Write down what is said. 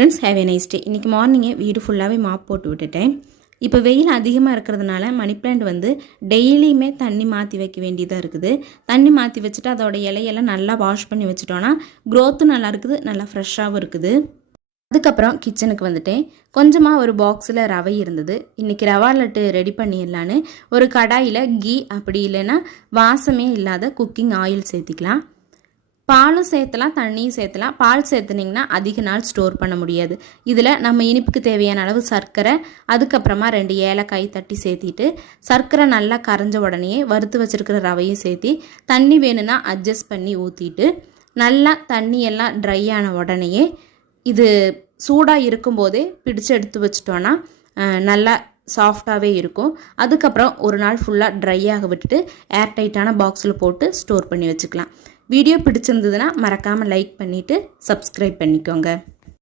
Friends, have a nice day. இன்றைக்கி மார்னிங்கே வீடு ஃபுல்லாகவே மாப் போட்டு விட்டுட்டேன். இப்போ வெயில் அதிகமாக இருக்கிறதுனால மணி பிளான்ட் வந்து டெய்லியுமே தண்ணி மாற்றி வைக்க வேண்டியதாக இருக்குது. தண்ணி மாற்றி வச்சுட்டு அதோட இலையெல்லாம் நல்லா வாஷ் பண்ணி வச்சுட்டோன்னா க்ரோத்தும் நல்லா இருக்குது, நல்லா ஃப்ரெஷ்ஷாகவும் இருக்குது. அதுக்கப்புறம் கிச்சனுக்கு வந்துட்டேன். கொஞ்சமாக ஒரு பாக்ஸில் ரவை இருந்தது. இன்றைக்கி ரவா லட்டு ரெடி பண்ணிடலான்னு ஒரு கடாயில் கீ அப்படி இல்லைன்னா வாசமே இல்லாத குக்கிங் ஆயில் சேர்த்திக்கலாம். பாலும் சேர்த்தலாம், தண்ணியும் சேர்த்தலாம். பால் சேர்த்துனிங்கன்னா அதிக நாள் ஸ்டோர் பண்ண முடியாது. இதில் நம்ம இனிப்புக்கு தேவையான அளவு சர்க்கரை, அதுக்கப்புறமா 2 ஏலக்காய் தட்டி சேர்த்திட்டு சர்க்கரை நல்லா கரைஞ்ச உடனே வறுத்து வச்சுருக்கிற ரவையும் சேர்த்தி தண்ணி வேணும்னா அட்ஜஸ்ட் பண்ணி ஊற்றிட்டு நல்லா தண்ணியெல்லாம் ட்ரை ஆன உடனேயே இது சூடாக இருக்கும்போதே பிடிச்சு எடுத்து வச்சிட்டோன்னா நல்லா சாஃப்டாகவே இருக்கும். அதுக்கப்புறம் ஒரு நாள் ஃபுல்லாக ட்ரை ஆக விட்டுட்டு ஏர்டைட்டான பாக்ஸில் போட்டு ஸ்டோர் பண்ணி வச்சுக்கலாம். வீடியோ பிடிச்சிருந்ததுன்னா மறக்காமல் லைக் பண்ணிவிட்டு சப்ஸ்கிரைப் பண்ணிக்கோங்க.